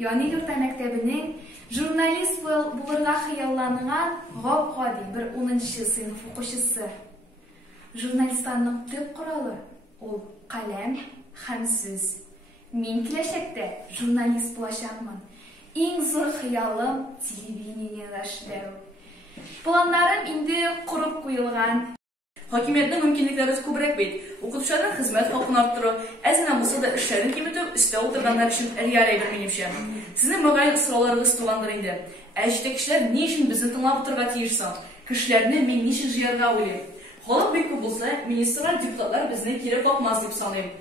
яни йорта мәктәбенең журналист булырга хыялланган гап-гади бер 10нчы сыйныф укучысы. Журналистларның төп коралы ул каләм һәм сүз. Мин киләчәктә журналист булачакмын. Иң зур хыялым телевидениедә эшләү. Планнарым инде курып куелган. Хакимиятның мөмкинлекләре күбрәк бит. Укытучыларның хезмәт хакын арттыру, әзенә булса да эшләрен киметү өстә утырганнар өчен реаль әйбер минемчә. Сезнең мөгаен сорауларыгыз тугандыр инде. Ә җитәкчеләр ни өчен безне тыңлап утырырга тиеш соң? Кешеләрне мин ничек җыярга уйлыйм? Халык бик күп булса, министрлар, депутатлар безне кире какмас дип саныйм.